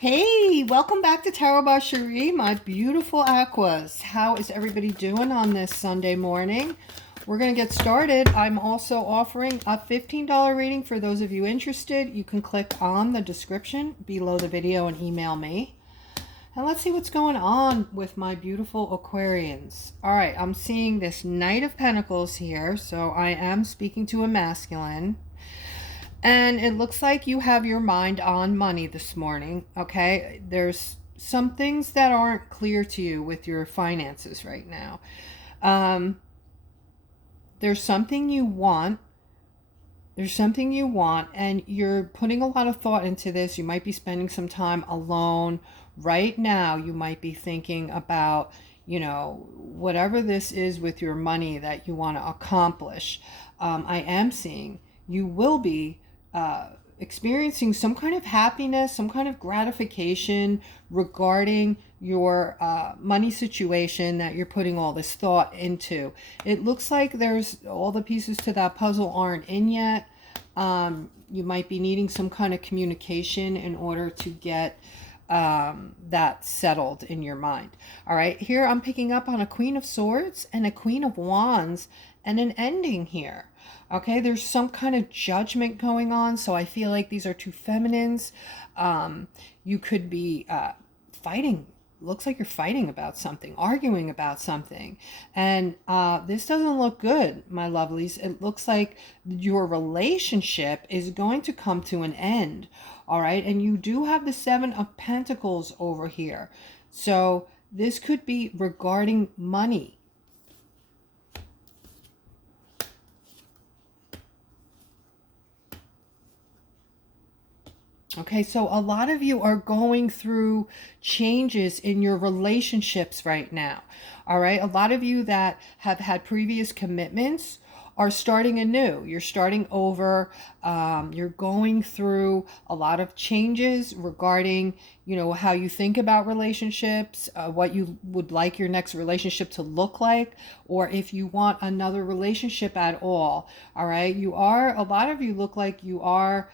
Hey, welcome back to Tarot by Cherie, my beautiful Aquas. How is everybody doing on this Sunday morning? We're going to get started. I'm also offering a $15 reading for those of you interested. You can click on the description below the video and email me. And let's see what's going on with my beautiful Aquarians. All right, I'm seeing this Knight of Pentacles here, so I am speaking to a masculine. And it looks like you have your mind on money this morning, okay? There's some things that aren't clear to you with your finances right now. There's something you want. There's something you want, and you're putting a lot of thought into this. You might be spending some time alone. Right now, you might be thinking about, whatever this is with your money that you want to accomplish. I am seeing you will be experiencing some kind of happiness, some kind of gratification regarding your money situation that you're putting all this thought into. It looks like there's all the pieces to that puzzle aren't in yet. You might be needing some kind of communication in order to get that settled in your mind. All right, here I'm picking up on a Queen of Swords and a Queen of Wands and an ending here. Okay, there's some kind of judgment going on, so I feel like these are two feminines. You could be fighting. Looks like you're fighting about something, arguing about something. And this doesn't look good, my lovelies. It looks like your relationship is going to come to an end. All right, and you do have the Seven of Pentacles over here. So this could be regarding money. Okay, so a lot of you are going through changes in your relationships right now. All right, a lot of you that have had previous commitments are starting anew. You're starting over. You're going through a lot of changes regarding, how you think about relationships, what you would like your next relationship to look like, or if you want another relationship at all. All right, a lot of you look like you are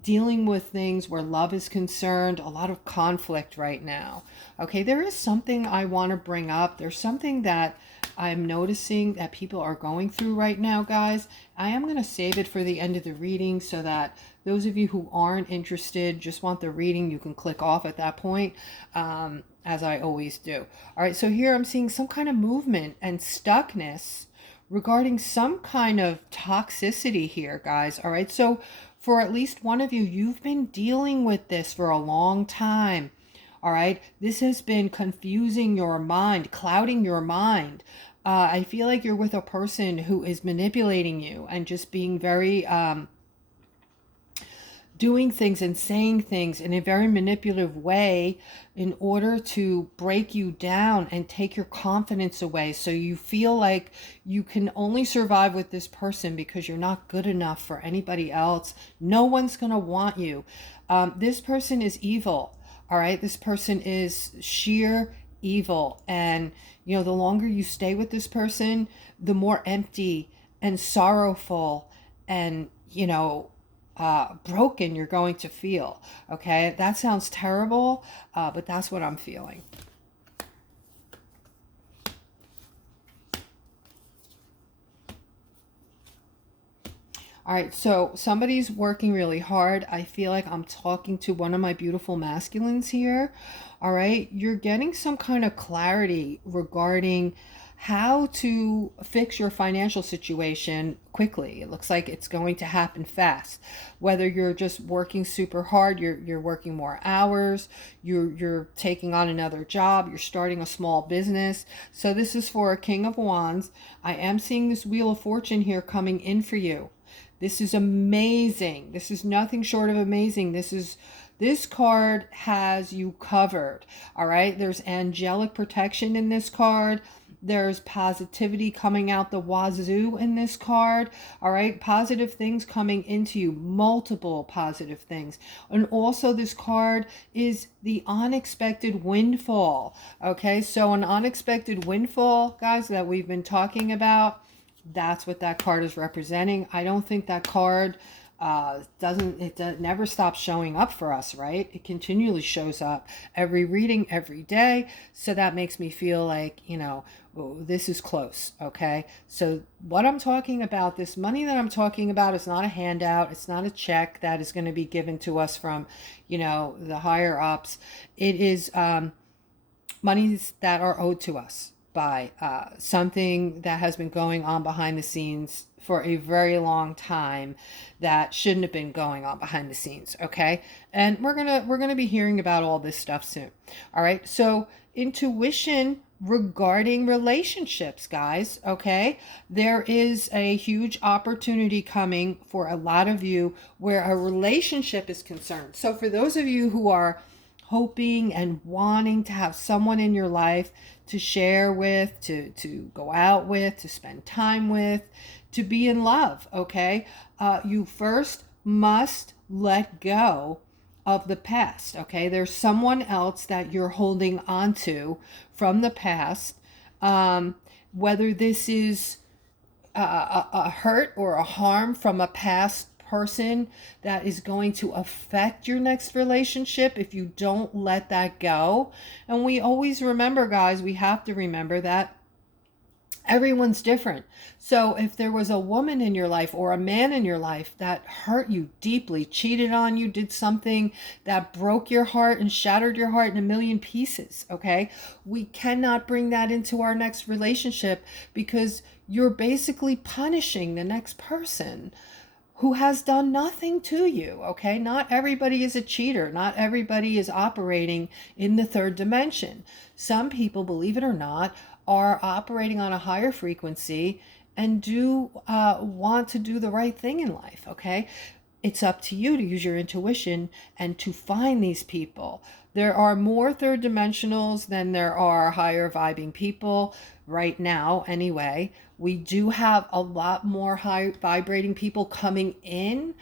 dealing with things where love is concerned, a lot of conflict right now. Okay, there is something I want to bring up. There's something that I'm noticing that people are going through right now, guys. I am going to save it for the end of the reading so that those of you who aren't interested, just want the reading, you can click off at that point, as I always do. All right, so here I'm seeing some kind of movement and stuckness regarding some kind of toxicity here, guys. All right, so for at least one of you, you've been dealing with this for a long time. All right, this has been confusing your mind, clouding your mind. I feel like you're with a person who is manipulating you and just being very doing things and saying things in a very manipulative way in order to break you down and take your confidence away, so you feel like you can only survive with this person because you're not good enough for anybody else. No one's gonna want you. This person is evil. All right, this person is sheer evil, and the longer you stay with this person, the more empty and sorrowful and broken you're going to feel. Okay, that sounds terrible, but that's what I'm feeling. All right, so somebody's working really hard. I feel like I'm talking to one of my beautiful masculines here. All right, you're getting some kind of clarity regarding how to fix your financial situation quickly. It looks like it's going to happen fast. Whether you're just working super hard, you're working more hours, you're taking on another job, you're starting a small business. So this is for a King of Wands. I am seeing this Wheel of Fortune here coming in for you. This is amazing. This is nothing short of amazing. This card has you covered. All right, there's angelic protection in this card. There's positivity coming out the wazoo in this card. All right, positive things coming into you, multiple positive things. And also this card is the unexpected windfall. Okay, so an unexpected windfall, guys, that we've been talking about, that's what that card is representing. I don't think that card never stops showing up for us, right? It continually shows up every reading, every day. So that makes me feel like, oh, this is close. Okay. So what I'm talking about, this money that I'm talking about, is not a handout. It's not a check that is going to be given to us from, the higher ups. It is, monies that are owed to us by something that has been going on behind the scenes for a very long time that shouldn't have been going on behind the scenes. Okay. And we're gonna be hearing about all this stuff soon. All right. So intuition regarding relationships, guys. Okay. There is a huge opportunity coming for a lot of you where a relationship is concerned. So for those of you who are hoping and wanting to have someone in your life to share with, to go out with, to spend time with, to be in love, okay? You first must let go of the past, okay? There's someone else that you're holding on to from the past, whether this is a hurt or a harm from a past person that is going to affect your next relationship if you don't let that go. And we always remember, guys, we have to remember that everyone's different. So if there was a woman in your life or a man in your life that hurt you deeply, cheated on you, did something that broke your heart and shattered your heart in a million pieces, okay? We cannot bring that into our next relationship because you're basically punishing the next person who has done nothing to you, okay? Not everybody is a cheater. Not everybody is operating in the third dimension. Some people, believe it or not, are operating on a higher frequency and do want to do the right thing in life, okay? It's up to you to use your intuition and to find these people. There are more third dimensionals than there are higher vibing people right now, anyway. We do have a lot more high vibrating people coming in,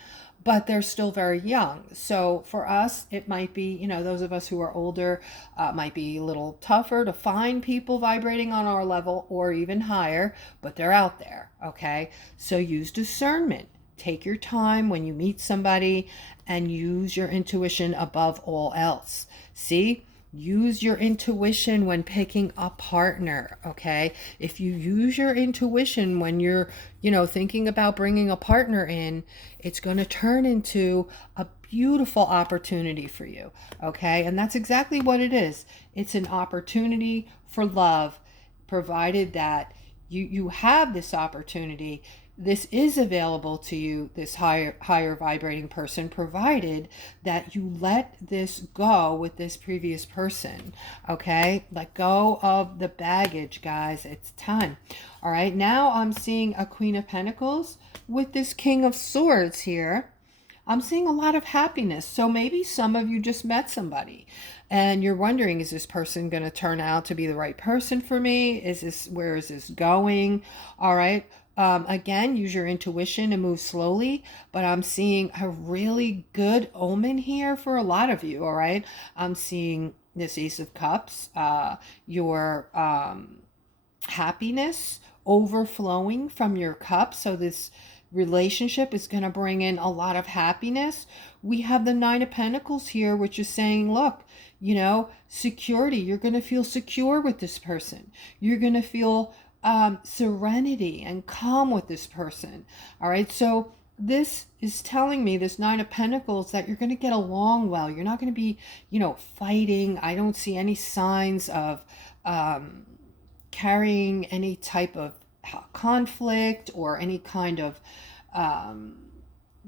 but they're still very young. So for us, it might be, those of us who are older, might be a little tougher to find people vibrating on our level or even higher, but they're out there, okay? So use discernment. Take your time when you meet somebody and use your intuition above all else. See? Use your intuition when picking a partner, okay? If you use your intuition when you're, thinking about bringing a partner in, it's going to turn into a beautiful opportunity for you, okay? And that's exactly what it is. It's an opportunity for love, provided that you have this opportunity. This is available to you, this higher vibrating person, provided that you let this go with this previous person, okay? Let go of the baggage, guys. It's time. All right, now I'm seeing a Queen of Pentacles with this King of Swords here. I'm seeing a lot of happiness. So maybe some of you just met somebody and you're wondering, is this person going to turn out to be the right person for me? Where is this going? All right. Again, use your intuition and move slowly, but I'm seeing a really good omen here for a lot of you. All right. I'm seeing this Ace of Cups, your happiness overflowing from your cup. So this relationship is going to bring in a lot of happiness. We have the Nine of Pentacles here, which is saying, look, security. You're going to feel secure with this person. You're going to feel serenity and calm with this person. All right. So this is telling me, this Nine of Pentacles, that you're going to get along well. You're not going to be, fighting. I don't see any signs of carrying any type of conflict or any kind of,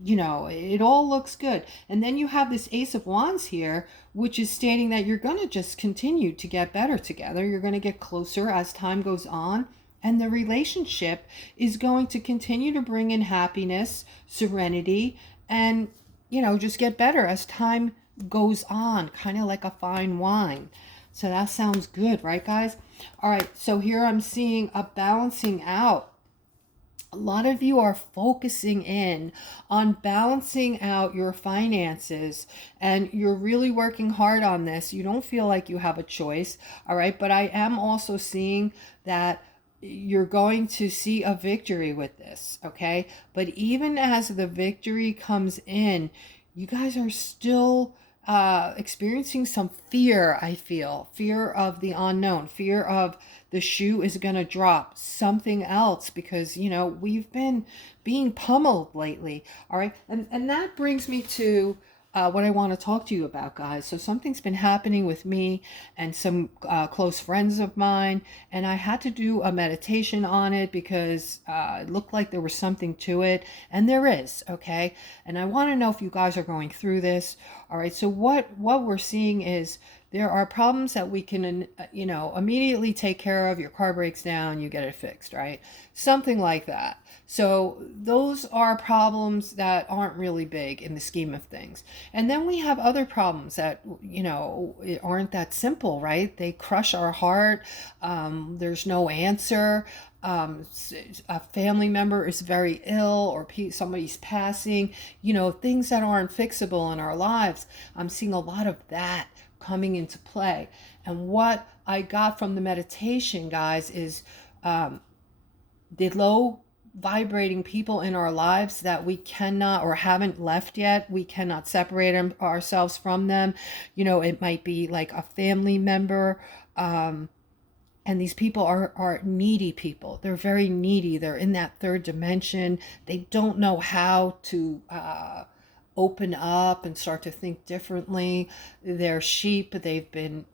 it all looks good. And then you have this Ace of Wands here, which is stating that you're going to just continue to get better together. You're going to get closer as time goes on. And the relationship is going to continue to bring in happiness, serenity, and, just get better as time goes on, kind of like a fine wine. So that sounds good, right, guys? All right, so here I'm seeing a balancing out. A lot of you are focusing in on balancing out your finances, and you're really working hard on this. You don't feel like you have a choice, all right? But I am also seeing that you're going to see a victory with this, okay? But even as the victory comes in, you guys are still experiencing some fear. I feel fear of the unknown, fear of the shoe is going to drop, something else, because we've been being pummeled lately. All right, and that brings me to what I want to talk to you about, guys. So something's been happening with me and some close friends of mine, and I had to do a meditation on it because it looked like there was something to it, and there is, okay? And I want to know if you guys are going through this. All right, so what we're seeing is there are problems that we can, immediately take care of. Your car breaks down, you get it fixed, right? Something like that. So those are problems that aren't really big in the scheme of things. And then we have other problems that, aren't that simple, right? They crush our heart. There's no answer. A family member is very ill, or somebody's passing, things that aren't fixable in our lives. I'm seeing a lot of that coming into play. And what I got from the meditation, guys, is the low vibrating people in our lives that we cannot, or haven't left yet, we cannot separate ourselves from them. It might be like a family member, and these people are needy people. They're very needy. They're in that third dimension. They don't know how to open up and start to think differently. They're sheep. They've been,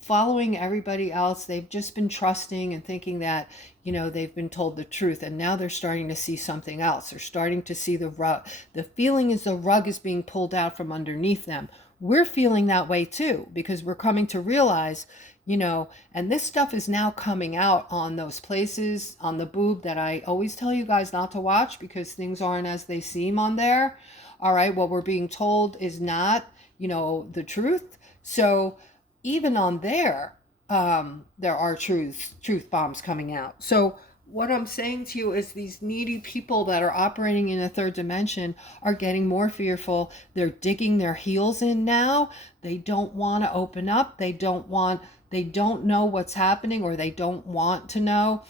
following everybody else. They've just been trusting and thinking that, they've been told the truth. And now they're starting to see something else. They're starting to see the rug. The feeling is the rug is being pulled out from underneath them. We're feeling that way too, because we're coming to realize, and this stuff is now coming out on those places on the boob that I always tell you guys not to watch, because things aren't as they seem on there. All right, what we're being told is not, the truth. So even on there are truth bombs coming out. So what I'm saying to you is these needy people that are operating in a third dimension are getting more fearful. They're digging their heels in now. They don't want to open up. They don't know what's happening, or they don't want to know.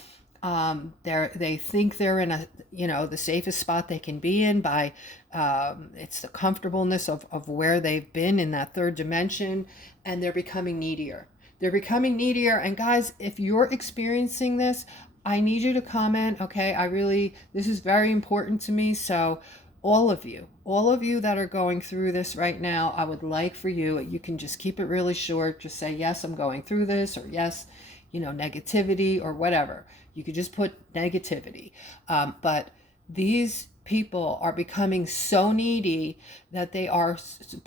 They think they're in the safest spot they can be in by, it's the comfortableness of where they've been in that third dimension, and they're becoming needier. They're becoming needier. And guys, if you're experiencing this, I need you to comment. Okay. This is very important to me. So all of you that are going through this right now, I would like for you can just keep it really short. Just say, yes, I'm going through this, or yes, negativity, or whatever. You could just put negativity. But these people are becoming so needy that they are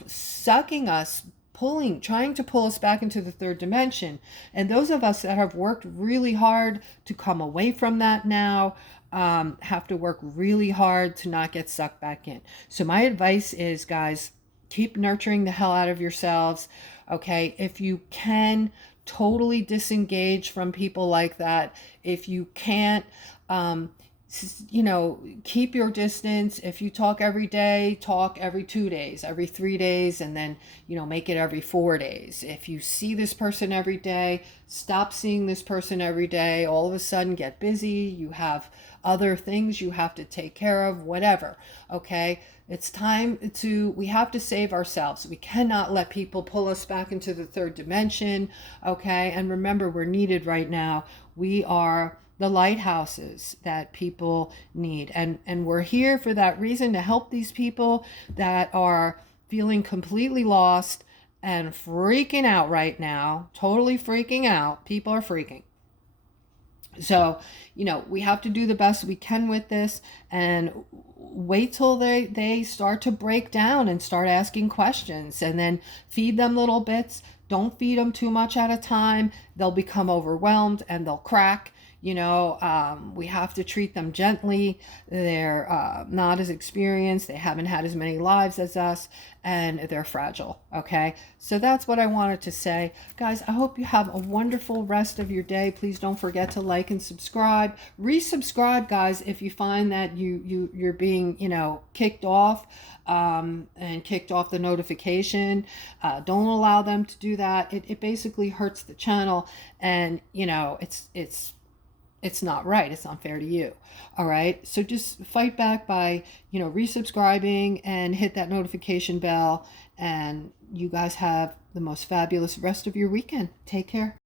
sucking us, trying to pull us back into the third dimension. And those of us that have worked really hard to come away from that now, have to work really hard to not get sucked back in. So my advice is, guys, keep nurturing the hell out of yourselves. Okay. If you can, totally disengage from people like that. If you can't, keep your distance. If you talk every day, talk every 2 days, every 3 days, and then, make it every 4 days. If you see this person every day, stop seeing this person every day. All of a sudden get busy. You have other things you have to take care of, whatever. Okay. It's time we have to save ourselves. We cannot let people pull us back into the third dimension. Okay. And remember, we're needed right now. We are the lighthouses that people need. And we're here for that reason, to help these people that are feeling completely lost and freaking out right now, totally freaking out. People are freaking. So, we have to do the best we can with this, and wait till they start to break down and start asking questions, and then feed them little bits. Don't feed them too much at a time. They'll become overwhelmed and they'll crack. We have to treat them gently. They're not as experienced. They haven't had as many lives as us, and they're fragile. Okay. So that's what I wanted to say. Guys, I hope you have a wonderful rest of your day. Please don't forget to like and subscribe. Resubscribe, guys, if you find that you're being, kicked off, and kicked off the notification. Don't allow them to do that. It basically hurts the channel, and, it's it's not right. It's not fair to you. All right. So just fight back by, resubscribing and hit that notification bell. And you guys have the most fabulous rest of your weekend. Take care.